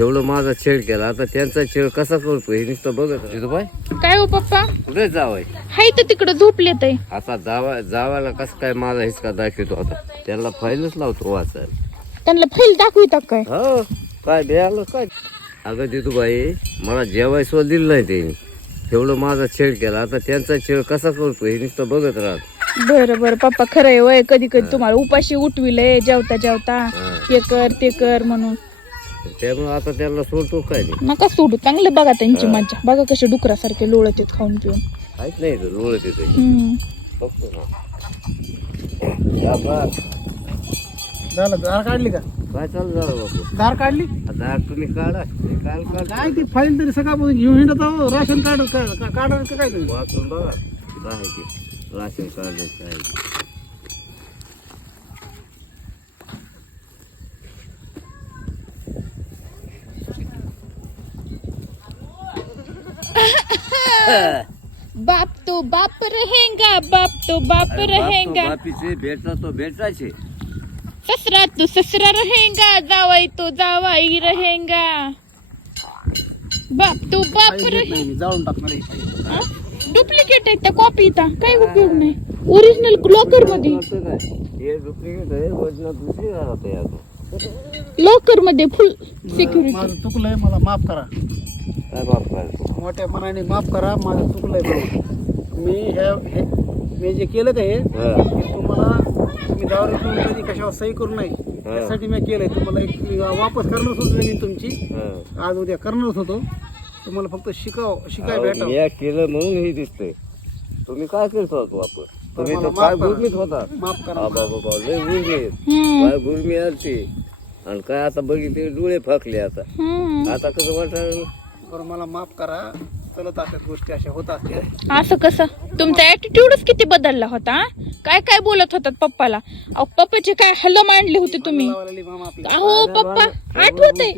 एवढं माझा छेड केला. आता त्यांचा छेड कसा करतो हे नुसतं बघत बाय काय हो पप्पा? कुठे जावाय हाय तर तिकडं झोपलेत आहे. आता जावा जावायला कसं काय माझा हिसका दाखवतो आता? त्यांना फाईलच लावतो वाचायला. त्यांना फैल दाखविता काय? हो काय द्यायला काय? अगं देतो बाई मला जेवाय सुद्धा दिलं नाही त्यांनी. एवढं माझा छेड केला. आता त्यांचा छेड कसा करतो हे नुसतं बघत राहत बरं बरं पप्पा खरं आहे वय. कधी कधी तुम्हाला उपाशी उठविलंय जेवता जेवता. हे कर ते कर म्हणून. त्यामुळे आता त्यांना सोडतो काय नाही. नका सोडू. चांगलं बघा त्यांची मज्जा. बघा कसे डुकरासारखे लोळत आहेत खाऊन पिऊन. काहीच नाही लोळत येते हम्म. बघतो ना. या बघ. झालं. धार काढली का? काय चालू झालं बापू? धार काढली? आता तुम्ही काढा. हे काल काढ काय ती फाईल तरी सकाळपासून घेऊन हिंडत आहो. राशन कार्ड का काय तुम्ही? वाचून बघा. काय आहे ते राशन कार्ड काय आहे. ते. बाप तो बाप रहेगा बाप तो बाप अरे बाप तो रहेगा। बापीचे भेटा तो भेटायचे ससरा तो ससरा रहेगा जावाई तो जावाई रहेगा। बाप तो बाप फाईल घेत नाही मी जाळून टाकणार आहे. डुप्लिकेट आहे त्या कॉपी इथं काही उपयोग नाही. ओरिजिनल लॉकरमध्ये. वाटतं काय हे डुप्लिकेट आहे वजनात दुसरी राहते आता लॉकरमध्ये फुल सिक्युरिटी माझं चुकलंय मला माफ करा. काय बाप काय मोठ्या मनाने माफ करा माझं चुकलंय भाऊ मी ह्या हे मी जे केलं का हे. हा. ते तुम्हाला तुम्ही दारू पिऊन कधी कशावर सही करू नये त्यासाठी मी केलंय. तुम्हाला एक वापस करणारच होतो मी तुमची. आज उद्या करणारच होतो. तुम्हाला फक्त शिकाव शिकाय भेटावं. मी केलं म्हणून हे दिसतंय. तुम्ही काय करत होता वापर? तुम्ही तर काय. गुरमीत होता? माफ करा. हा बाबा बाबा लय काय गुरमी आलती. आणि काय आता बघितले डोळे फाकले आता. आता कसं वाटायला बरं मला माफ करा. चलत असतात गोष्टी अशा होत असतात असं कसं? तुमचा ऍटिट्यूडच किती बदलला होता हा? काय काय बोलत होतात पप्पाला? अहो पप्पाचे काय हल्ल मांडले होते तुम्ही. अहो पप्पा आठवतंय.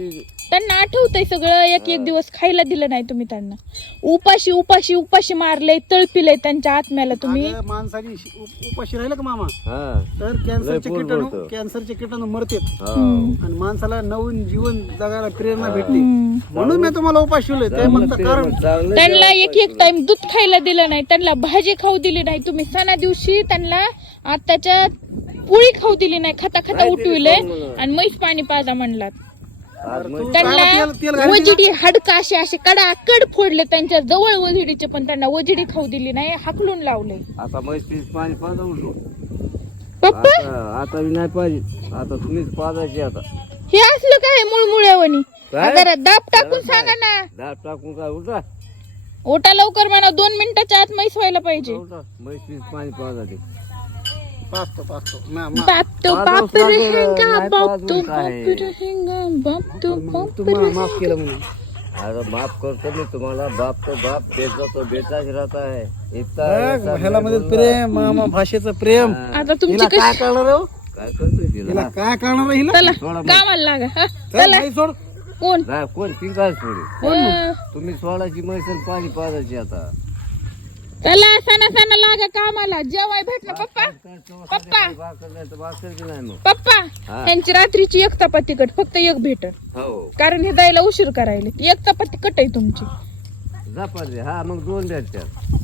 त्यांना आठवतंय सगळं एक एक दिवस खायला दिलं नाही तुम्ही त्यांना. उपाशी उपाशी उपाशी मारलंय तळपिलंय त्यांच्या आत्म्याला तुम्ही. अगं, माणसाची शि- उप- उपाशी राहिलं का मामा? हा. तर कॅन्सरचे लय पोट किटाणू भरतं. कॅन्सरचे किटाणू मरतात. हा. आणि माणसाला नवीन जीवन जगायला प्रेरणा भेटते. हम्म. म्हणून मी तुम्हाला ते म्हणतं कारण त्यांना एक एक टाइम दूध खायला दिलं नाही. त्यांना भाजी खाऊ दिली नाही. तुम्ही सणा दिवशी त्यांना आताच्या पोळी खाऊ दिली नाही. खाता खाता दिली उठविले खाऊ म्हणून? आणि म्हैस पाणी पाजा म्हणलात. त्यांना घालते वजिडी हाडका असे असे कडाकड फोडले त्यांच्या जवळ वजिडीचे पण त्यांना वजिडी खाऊ दिली नाही हाकलून लावले. आता म्हैस पाणी पाजा उठलो पप्पा? आता आता मी नाही पाहिजे. आता तुम्हीच पाजायची आता. हे असलं काय मुळमुळ्यावणी काय? जरा दाब टाकून सांगा ना. दाट टाकून काय? उठा. ओटा लवकर म्हणा. दोन मिनिटाच्या आत म्हैस व्हायला पाहिजे. उठा. म्हैस पाणी पाजा पाचतो पाचतो बाप रहेगा बाप आहे. रहेगा बाप माफ केलं म्हणून. अरे माफ करतो मी तुम्हाला बाप तो बाप बेटा तो बेटाच राहता है ह्याला मध्ये बोलला. प्रेम मामा भाषेचं प्रेम. आता तुमची काय आहे हो? काय करतोय तिला? काय आहे हिला. कामाला लागा हा, चल, सोड. कोण? कोण? ती काय सोडी तुम्ही सोडाची म्हैसल पाणी पाजायची आता. चला सणा सणा लागा कामाला. जेवाय भेटलं पप्पा. पप्पा. पप्पा. त्यांची रात्रीची एक चपाती कट फक्त एक भेटल हो. कारण हे जायला उशीर करायला. एक चपाती कट आहे तुमची. हा मग दोन द्या त्यात